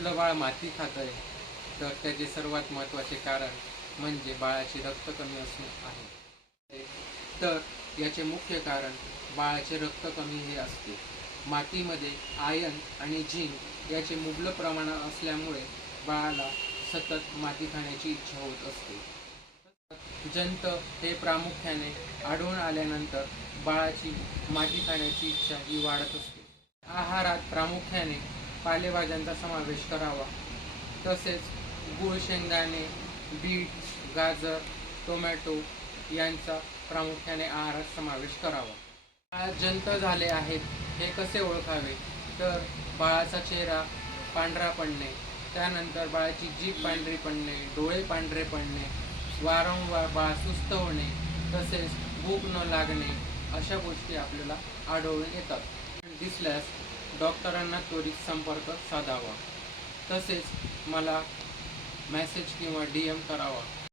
आपलं बाळ माती खातंय, तर त्याचे सर्वात महत्त्वाचे कारण म्हणजे बाळाचे रक्त कमी असणे आहे. तर याचे मुख्य कारण बाळाचे रक्त कमी हे असते. मातीमध्ये आयर्न आणि झिंक याचे मुबलक प्रमाणात असल्यामुळे बाळाला सतत माती खाण्याची इच्छा होत असते. जंत हे प्रामुख्याने आढळून आल्यानंतर बाळाची माती खाण्याची इच्छा ही वाढत असते. आहारात प्रामुख्याने पालेभाज्यांचा समावेश करावा. तसेच गूळ, शेंगदाणे, बीट, गाजर, टोमॅटो यांचा प्रामुख्याने आहारात समावेश करावा. बाळात जंत झाले आहेत हे कसे ओळखावे? तर बाळाचा चेहरा पांढरा पडणे, त्यानंतर बाळाची जीभ पांढरी पडणे, डोळे पांढरे पडणे, वारंवार बाळ सुस्त होणे, तसेच भूक न लागणे अशा गोष्टी आपल्याला आढळून येतात. दिसल्यास डॉक्टरांना त्वरित संपर्क साधावा. तसेच मला मेसेज किंवा DM करावा.